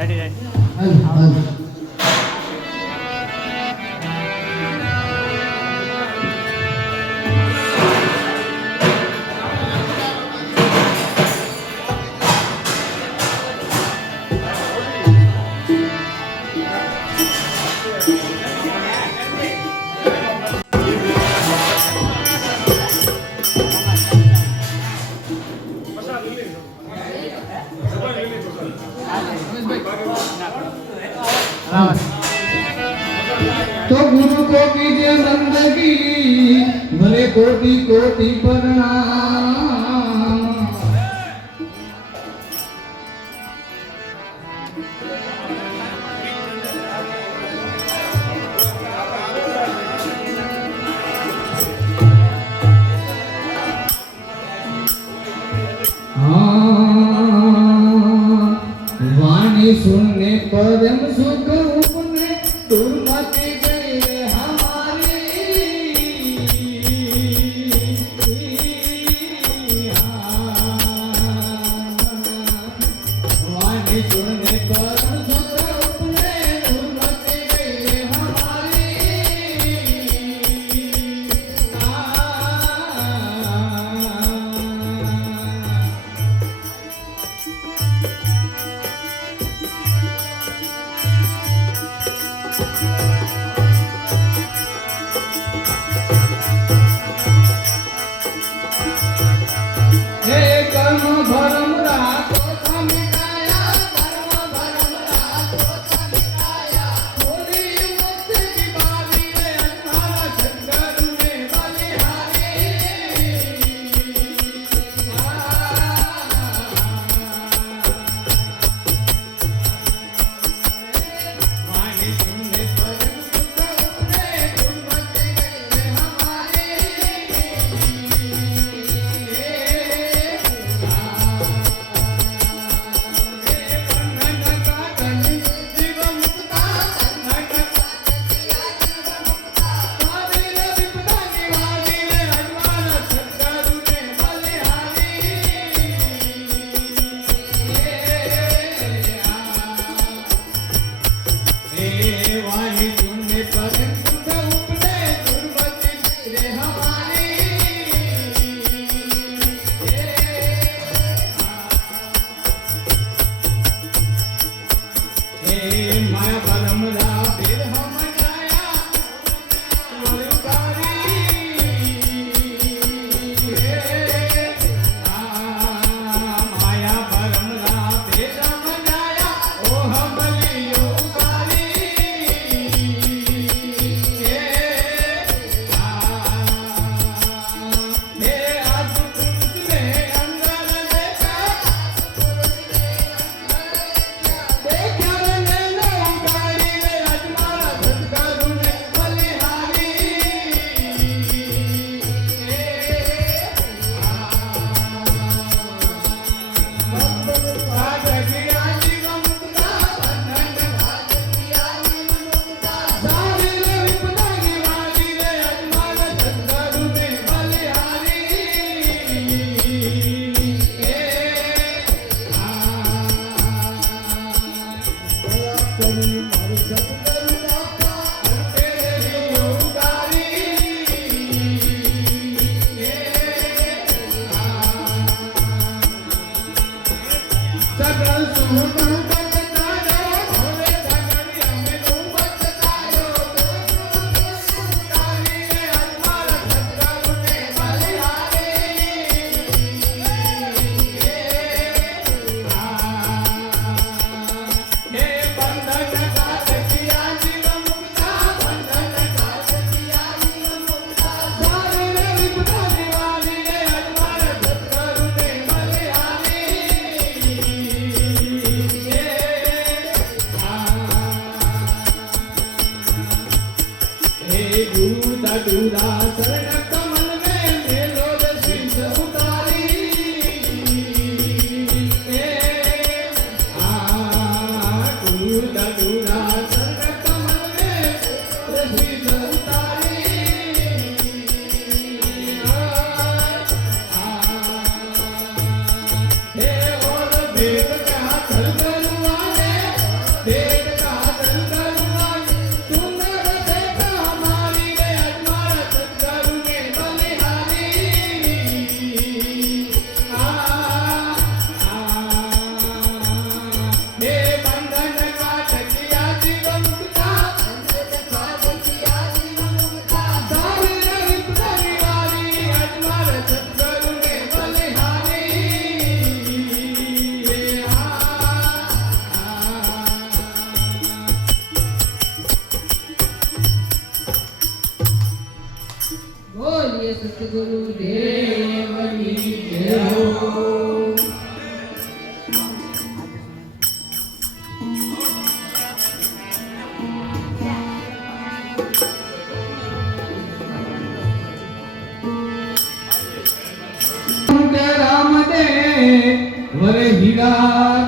तो गुरु को कीजिए बंदगी भले कोटि कोटि प्रणाम। वाणी सुनने परम सुख उपने दुर्मति गई हमारी। वाणी सुनने परम सुख उपने दुर्मति गई हमारी। हे कर्म भरम राखो समिताया, कर्म भरम राखो समिताया। बोली मुक्ति की बारी रे अठारा शंकर ने बलिहारी। वाणी सुनने परम सुख उपने दुर्मति गई हमारी। माया परम रा फिर हम जाया उतारी। माया परम रा फिर हम जाया ओ हम लियो उतारी। हे आज तुमने अंदर देखा देखा सकल सुख સદગુરુદેવની જય હો. वरे हीरा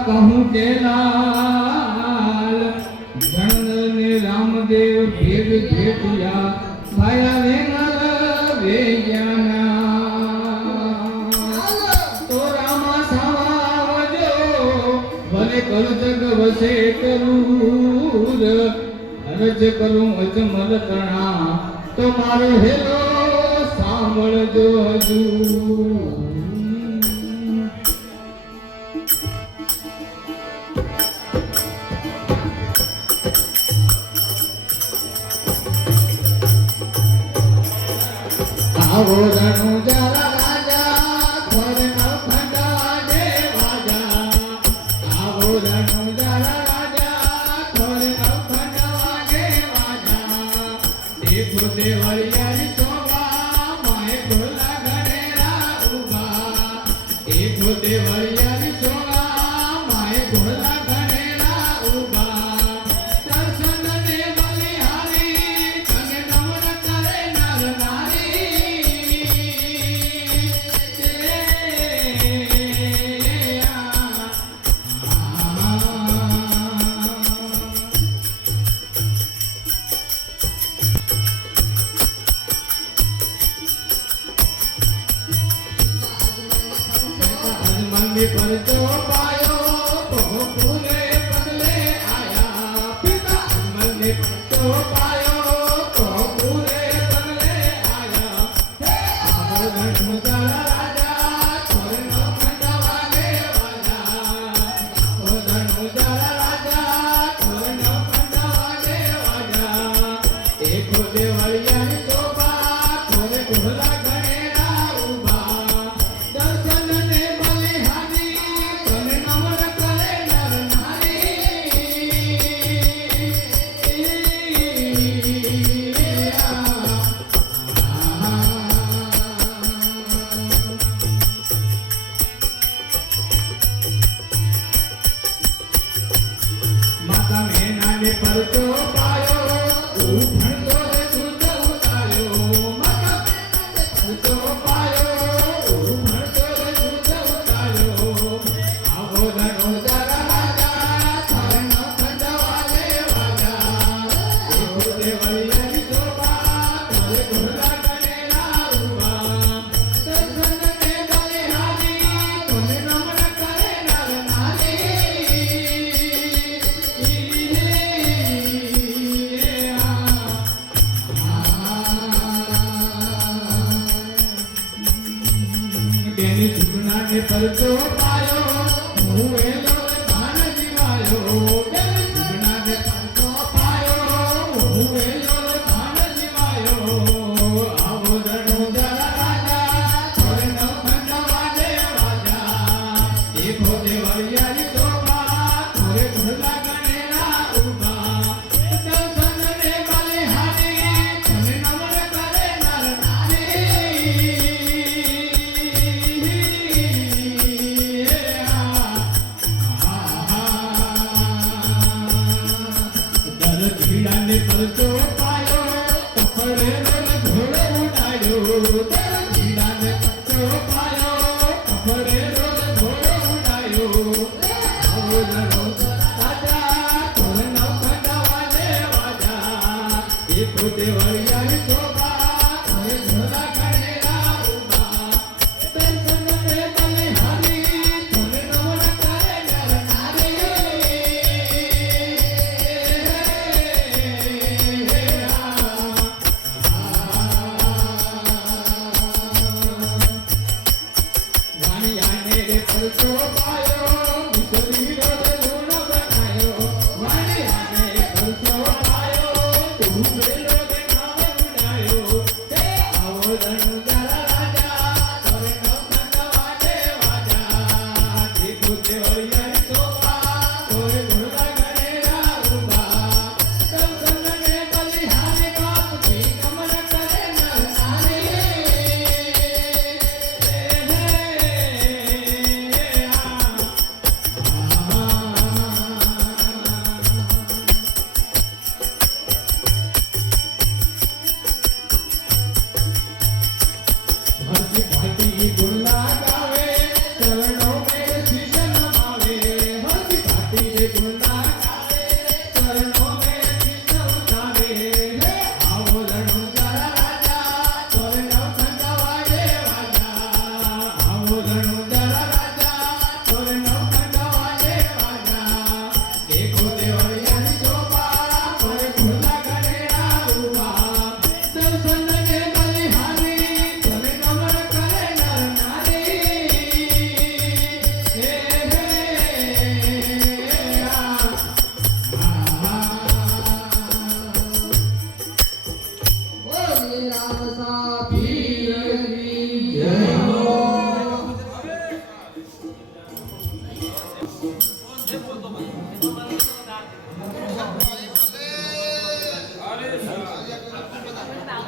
कहूँ के लाल जनरल ने रामदेव भेद भेटिया भाया रे नर वे ज्ञाना तो रामा सावजो वरे कर जग वसे करूर अरज करूं अजमल तणा तो मारो हेलो सांभळ जो हजू. આવો રણુ જરા રાજા થોરે ન ખંડા દેવાજા. આવો રણુ જરા રાજા થોરે ન ખંડા દેવાજા. દેખો દેવળિયારી શોભા માય ભોલા ગણેરા ઉભા. દેખો દેવળિયારી શોભા માય ભોલા ગણેરા ઉભા. દર્શન દે બલિહારી તને નમન કરે નર નારી. મંદિર પર તો પાયો પૂરે બદલે આયા. પિતા મંદિર પર તો પાયો પૂરે બદલે આયા. આવો રણુ જરા રાજા થોરે ન ખંડવા દેવાજા. આવો રણુ જરા રાજા થોરે ન ખંડવા દેવાજા. દેખો દેવળિયાની શોભા થોરે ભોલા ગણેરા ઉભા. દર્શન દે બલિહારી તને નમન કરે નર નારી. માતા મેનાને પરચો પાયો ઉભણતો રે શુદ્ધ ઉતાર્યો. માતા મેનાને પરચો પાયો ઉભણતો રે શુદ્ધ ઉતાર્યો. આવો રણુ જરા રાજા થોરે ન ખંડવા દેવાજા. દેખો દેવળિયારી શોભા થોરે ભોલા ગણેરા ઉભા. દર્શન દે બલિહારી તને નમન કરે નર નારી. તેની સુગનાને પરચો પાયો હું એલો ભાન જીવાયો. તેની સુગનાને પરચો પાયો હું એલો ભાન જીવાયો. આવો રણુ જરા રાજા થોરે ન ખંડવા દેવાજા. દેખો દેવળિયારી શોભા થોરે ભોલા ગણેરા ઉભા. દર્શન દે બલિહારી તને નમન કરે નર નારી. પરચો પાયો કફડે રોલ ઘોડો ઉડાયો. જીડાને પરચો પાયો કફડે રોલ ઘોડો ઉડાયો. આવો રણુ જરા રાજા થોરે ન ખંડવા દેવાજા. દેખો દેવળિયારી શોભા થોરે ભોલા ગણેરા ઉભા. દર્શન દે બલિહારી તને નમન કરે નર વાણિયાને રે પરચો પાયો મિસરી રોજ લૂણ બનાયો. વાણિયાને પરચો પાયો તું વેલો દે નામ ઉડાયો. આવો રણુ જરા રાજા થોરે ન ખંડવા દેવાજા. દેખો દેવળિયારી